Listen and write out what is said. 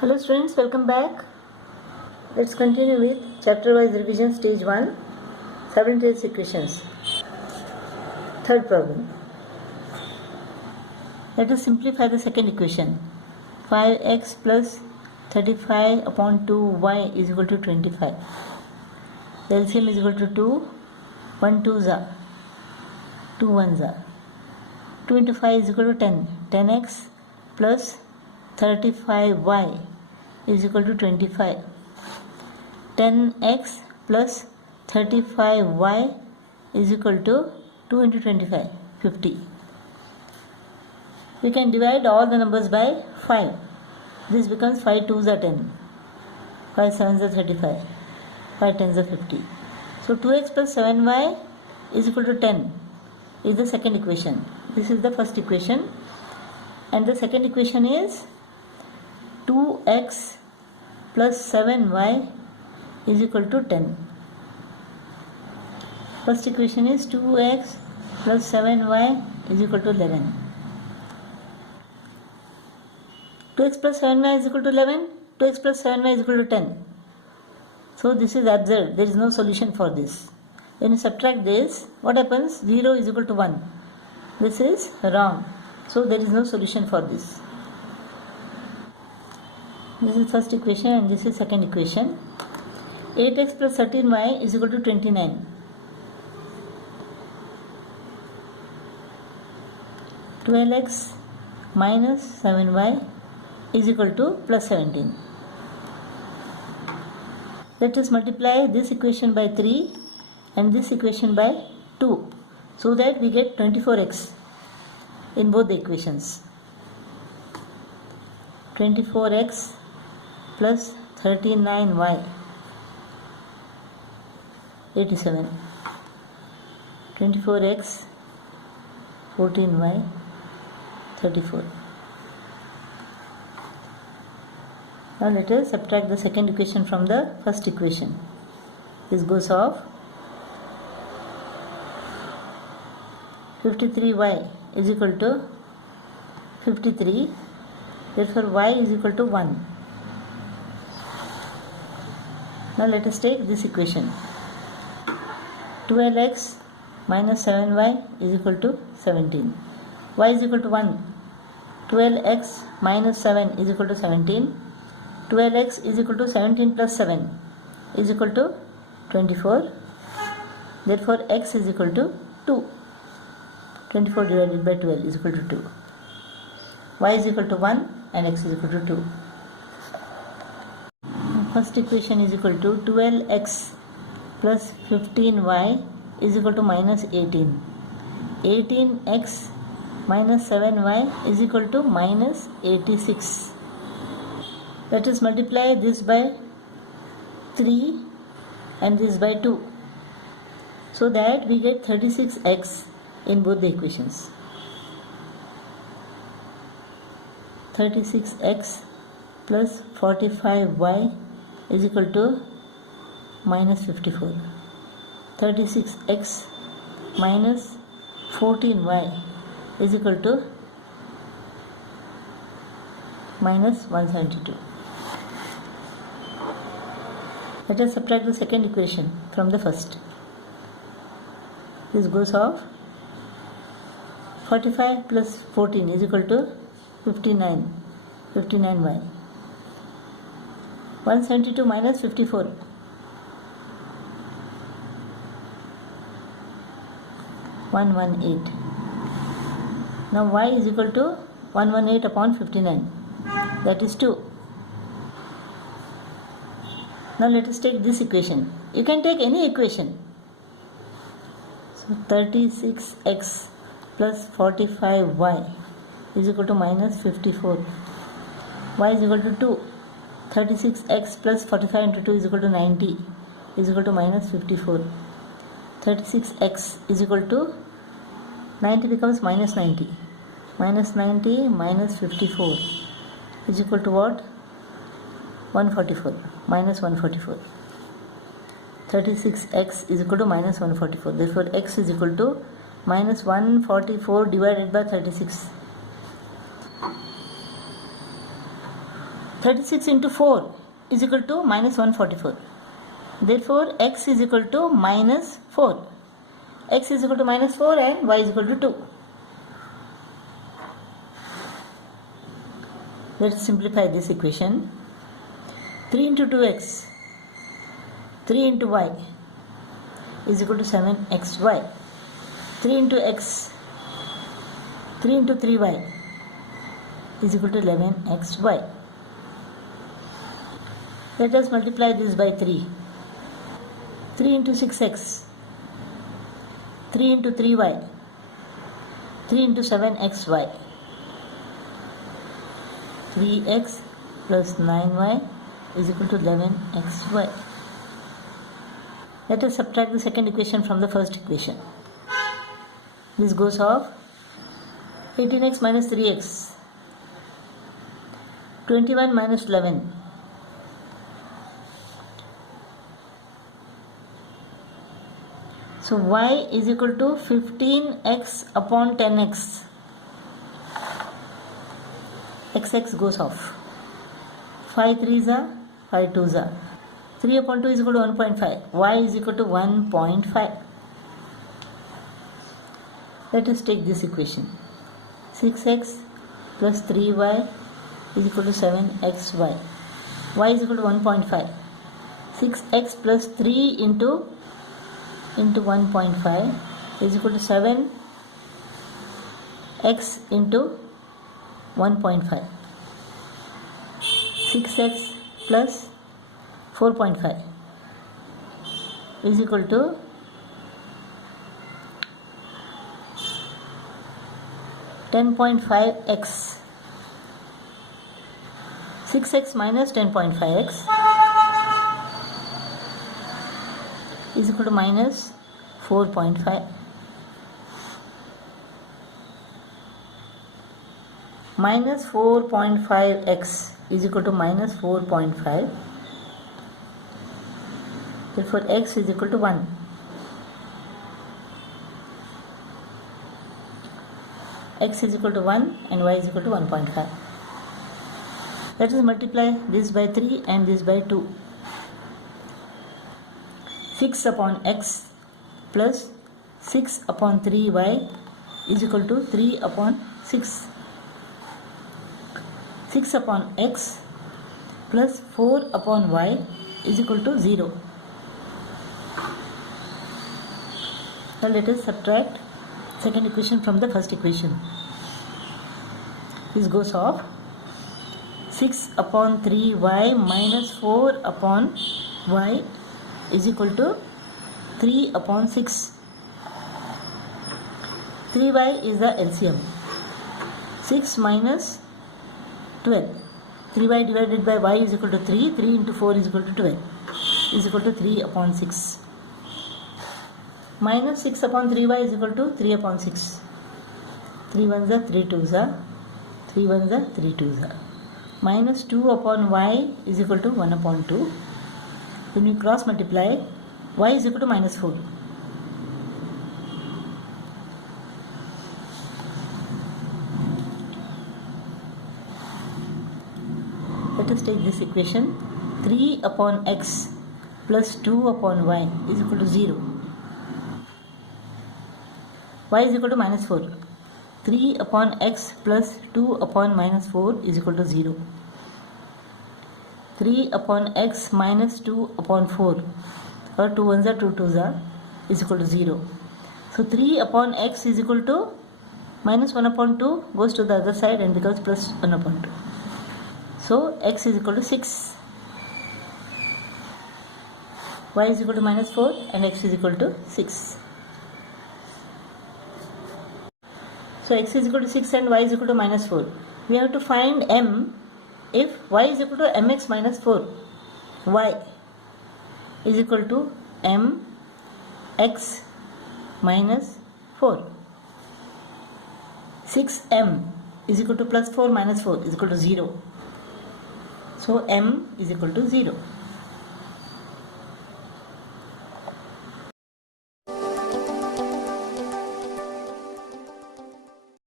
Hello students, welcome back. Let's continue with chapter wise revision stage 1, 7 trace equations. Third problem. Let us simplify the second equation. 5x plus 35 upon 2y is equal to 25. The LCM is equal to 2, 1 2s are, 2 1s are. 2 into 5 is equal to 10. 10x plus 35y is equal to 25. 10x plus 35y is equal to 2 into 25, 50. We can divide all the numbers by 5. This becomes 5 2s are 10, 5 7s are 35, 5 10s are 50. So 2x plus 7y is equal to 10 is the second equation. This is the first equation, and the second equation is 2x plus 7y is equal to 10. First equation is 2x plus 7y is equal to 11. 2x plus 7y is equal to 11. 2x plus 7y is equal to 10. So this is absurd. There is no solution for this. When you subtract this, what happens? 0 is equal to 1. This is wrong. So there is no solution for this. This is first equation and this is second equation. 8x plus 13y is equal to 29. 12x minus 7y is equal to plus 17. Let us multiply this equation by 3 and this equation by 2 so that we get 24x in both the equations. 24x plus 39y 87. 24x 14y 34. Now let us subtract the second equation from the first equation. This goes off. 53y is equal to 53. Therefore y is equal to 1. Now let us take this equation. 12x minus 7y is equal to 17. Y is equal to 1. 12x minus 7 is equal to 17. 12x is equal to 17 plus 7 is equal to 24. Therefore x is equal to 2. 24 divided by 12 is equal to 2. Y is equal to 1 and x is equal to 2. First equation is equal to 12x plus 15y is equal to minus 18. 18x minus 7y is equal to minus 86. Let us multiply this by 3 and this by 2 so that we get 36x in both the equations. 36x plus 45y is equal to minus 54. 36x minus 14y is equal to minus 172. Let us subtract the second equation from the first. This goes off. 45 plus 14 is equal to 59. 59y. 172 minus 54. 118. Now y is equal to 118 upon 59. That is 2. Now let us take this equation. You can take any equation. So 36x plus 45y is equal to minus 54. Y is equal to 2. 36x plus 45 into 2 is equal to 90 is equal to minus 54. 36x is equal to 90 becomes minus 90. Minus 90 minus 54 is equal to what? 144. Minus 144. 36x is equal to minus 144. Therefore x is equal to minus 144 divided by 36. 36 into 4 is equal to minus 144. Therefore, x is equal to minus 4. X is equal to minus 4 and y is equal to 2. Let's simplify this equation. 3 into 2x, 3 into y is equal to 7xy. 3 into x, 3 into 3y is equal to 11xy. Let us multiply this by 3. 3 into 6x, 3 into 3y, 3 into 7xy. 3x plus 9y is equal to 11xy. Let us subtract the second equation from the first equation. This goes off. 18x minus 3x, 21 minus 11, so y is equal to 15x upon 10x. Xx goes off. 5 3s are 5 2s are. 3 upon 2 is equal to 1.5. Y is equal to 1.5. Let us take this equation. 6x plus 3y is equal to 7xy. Y is equal to 1.5. 6x plus 3 into 1.5 is equal to 7x into 1.5. 6x plus 4.5 is equal to 10.5x. 6x minus 10.5x is equal to minus 4.5. Minus 4.5x is equal to minus 4.5. Therefore, x is equal to 1. X is equal to 1 and y is equal to 1.5. Let us multiply this by 3 and this by 2. 6 upon x plus 6 upon 3y is equal to 3 upon 6. 6 upon x plus 4 upon y is equal to 0. Now let us subtract second equation from the first equation. This goes off. 6 upon 3y minus 4 upon y is equal to 3 upon 6. 3y is the LCM. 6 minus 12. 3y divided by y is equal to 3. 3 into 4 is equal to 12. Is equal to 3 upon 6. Minus 6 upon 3y is equal to 3 upon 6. 3 1s are 3 2s are. 3 1s are 3 2s are. Minus 2 upon y is equal to 1 upon 2. When we cross multiply, y is equal to minus 4. Let us take this equation. 3 upon x plus 2 upon y is equal to 0. Y is equal to minus 4. 3 upon x plus 2 upon minus 4 is equal to 0. 3 upon x minus 2 upon 4, or 2 1s are 2 2s are, is equal to 0. So 3 upon x is equal to minus 1 upon 2 goes to the other side and becomes plus 1 upon 2. So x is equal to 6. Y is equal to minus 4 and x is equal to 6. So x is equal to 6 and y is equal to minus 4. We have to find m if y is equal to mx minus 4. Y is equal to mx minus 4. 6m is equal to plus 4 minus 4 is equal to 0. So m is equal to 0.